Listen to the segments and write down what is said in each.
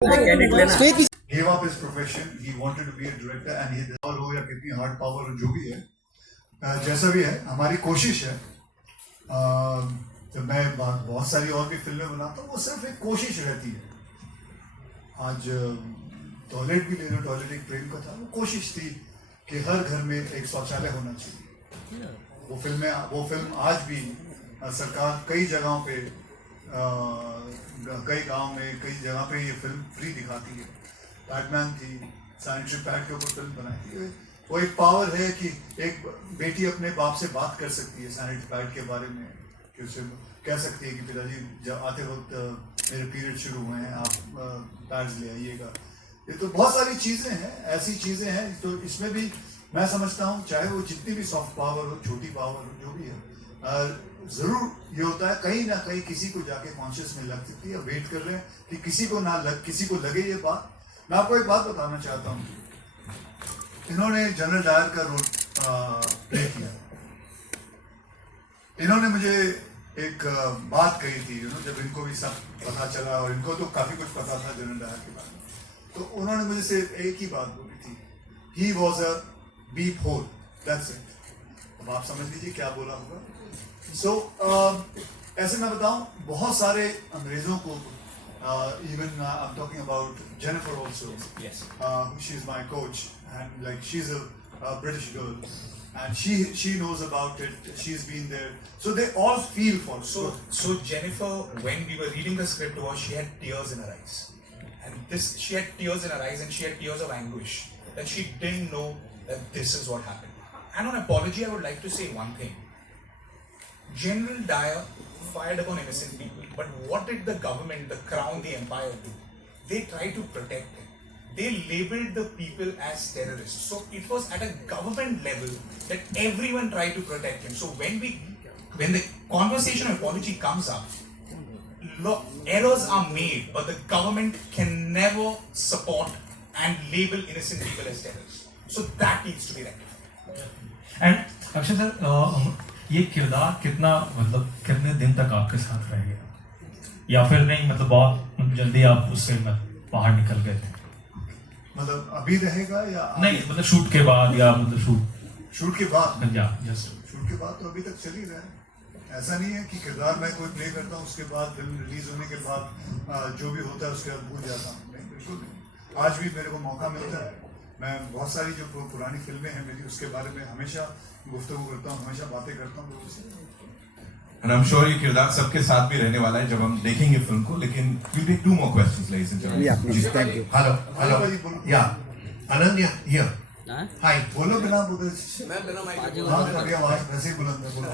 gave up his profession. He wanted to be a director and he और हो या कितनी हार्ड पावर जो भी है, जैसा भी है, हमारी कोशिश है। तो मैं बहुत सारी और भी फिल्में बनाता हूँ, वो सिर्फ एक कोशिश रहती है। आज टॉयलेट भी ले लो, टॉयलेट एक प्रेम का था, वो कोशिश थी कि हर घर में एक शौचालय होना चाहिए। वो फिल्म आज भी सरकार कई जगहों पे, कई गांव में, कई जगह पे ये फिल्म फ्री दिखाती है। पैडमैन थी, सैनिटरी पैड के ऊपर फिल्म बनाई थी। वो एक पावर है कि एक बेटी अपने बाप से बात कर सकती है सैनिटरी पैड के बारे में, कि उसे कह सकती है कि पिताजी जब आते वक्त मेरे पीरियड शुरू हुए हैं, आप पैड्स ले आइएगा। ये तो बहुत सारी चीज़ें हैं, ऐसी चीज़ें हैं। तो इसमें भी मैं समझता हूँ, चाहे वो जितनी भी सॉफ्ट पावर हो, छोटी पावर हो, जो भी है, जरूर ये होता है कहीं ना कहीं किसी को जाके कॉन्शियस में लग सकती है। वेट कर रहे हैं कि किसी को लगे ये बात। मैं आपको एक बात बताना चाहता हूँ, इन्होंने जनरल डायर का रोल प्ले किया। इन्होंने मुझे एक बात कही थी, जब इनको भी सब पता चला, और इनको तो काफी कुछ पता था जनरल डायर के बारे में, तो उन्होंने मुझे सिर्फ एक ही बात बोली थी, he was a beep hole, that's it. अब आप समझ लीजिए क्या बोला होगा। So, ऐसे मैं बताऊं, बहुत सारे अंग्रेजों को, even I'm talking about Jennifer also. Yes. She is my coach, and like she's a British girl, and she knows about it. She's been there, so they all feel for it. So Jennifer, when we were reading the script, she had tears in her eyes, and she had tears in her eyes, and she had tears of anguish that she didn't know that this is what happened. And on apology, I would like to say one thing. General Dyer fired upon innocent people, but what did the government, the crown, the empire do? They tried to protect him. They labeled the people as terrorists. So it was at a government level that everyone tried to protect him. So when the conversation of apology comes up, errors are made, but the government can never support and label innocent people as terrorists. So that needs to be rectified. And Akshay sir, ये किरदार कितने दिन तक आपके साथ रह गया, या फिर नहीं, मतलब बहुत जल्दी आप उससे बाहर निकल गए थे? मतलब अभी रहेगा या नहीं, मतलब शूट के बाद, या मतलब शूट के बाद, या जस्ट शूट के बाद तो अभी तक चल ही रहा है। ऐसा नहीं है कि किरदार मैं कोई प्ले करता हूँ, उसके बाद फिल्म रिलीज होने के बाद जो भी होता है उसके बाद भूल जाता हूँ। नहीं, बिल्कुल नहीं। आज भी मेरे को मौका मिलता है, मैं बहुत सारी जो पुरानी फिल्में हैं मेरी, उसके बारे में हमेशा गुफ्तगू करता हूँ, हमेशा बातें करता हूँ लोगों से। And I'm sure ये किरदार सबके साथ भी रहने वाला है जब हम देखेंगे फिल्म को। लेकिन we'll take 2 more questions, ladies and gentlemen. Yeah, please. Thank you. Hello. Yeah. Ananya here. Hi. बोलो बिना बोले। मैं बिना माइक के हाँ, मेरी आवाज वैसे ही बुलंद है, बोलो।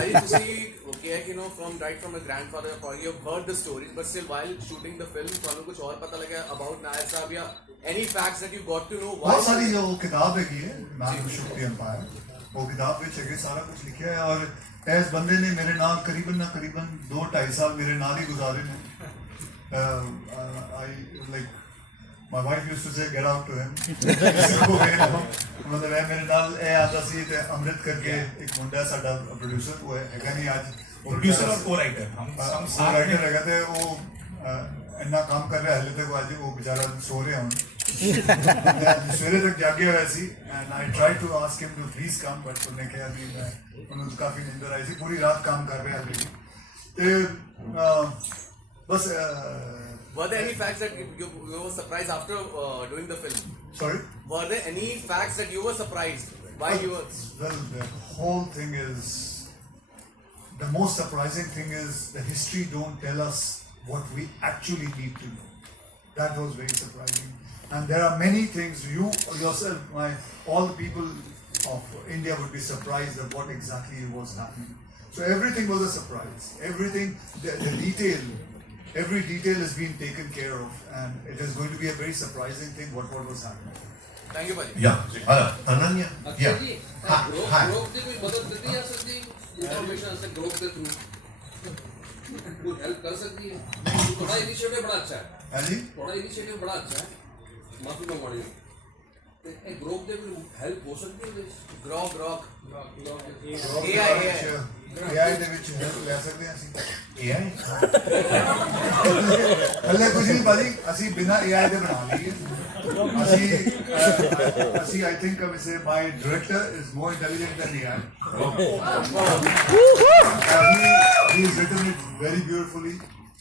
I used to see, okay, you know, from my grandfather, you've heard the stories, but still while shooting the film, तो हमें कुछ और पता लगा about नायर साहब, या any facts that you got to know? बहुत सारी जो किताब है की है, man who should be empire, वो किताब में जगह सारा कुछ लिखा है। और इस बंदे ने मेरे नाल करीबन 2-2.5 साल मेरे नाल ही गुजारे ने। My wife used to say get out to him. मतलब है मेरे नाल ए आता सी ते अमृत करके एक मुंडा साडा प्रोड्यूसर, वो है नहीं आज प्रोड्यूसर और को-राइटर, हम साथ राइटर रहेगा थे। वो इतना काम कर रहा है, हले तक आज वो बेचारा सो रहे हैं सवेरे तक जागे हुए सी। And I try to ask him to please come, but उन्होंने कहा नहीं, मैं उन्होंने काफी नींदर आई थी, पूरी रात काम कर रहे हैं अभी। बस Were there any facts that you were surprised after doing the film? Sorry? Were there any facts that you were surprised while you were? Well, the whole thing is, the most surprising thing is the history don't tell us what we actually need to know. That was very surprising. And there are many things, you yourself, all the people of India would be surprised at what exactly was happening. So everything was a surprise. Everything, the detail, every detail is being taken care of, and it is going to be a very surprising thing what was happening. Thank you, buddy. Yeah. Ananya. Yeah. Hi. Group की कोई मदद करती है सकती इंफॉर्मेशन से ग्रुप के थ्रू कुछ हेल्प कर सकती है। थोड़ा इनिशिएटिव बड़ा अच्छा है। हाँ जी, थोड़ा इनिशिएटिव बड़ा अच्छा है। माफी मंगवानी है। ग्रोक दे कोई हेल्प हो सकती है this? ग्रॉक AI ਦੇ ਵਿੱਚ help ਲੈ ਸਕਦੇ ਹਾਂ ਅਸੀਂ AI ਹਲੇ ਕੁਝ ਨਹੀਂ ਬਾਜੀ ਅਸੀਂ ਬਿਨਾ AI ਦੇ ਬਣਾ ਲਈਏ ਅਸੀਂ I think my director is more intelligent than AI. He has written it very beautifully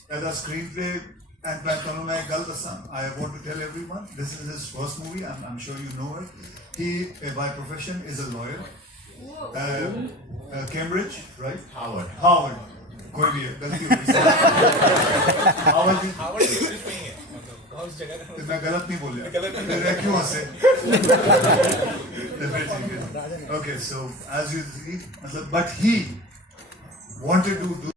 as a screenplay. And I want to tell everyone, this is his first movie. I'm sure you know it. He, by profession, is a lawyer. Cambridge, right? Howard. कोई भी है, गलती हो गई। Howard भी- Howard English में ही है मतलब उस जगह तो मैं गलत नहीं बोल रहा। गलत नहीं। मेरे क्यों हंसे? Okay, so as you see, मतलब, but he wanted to do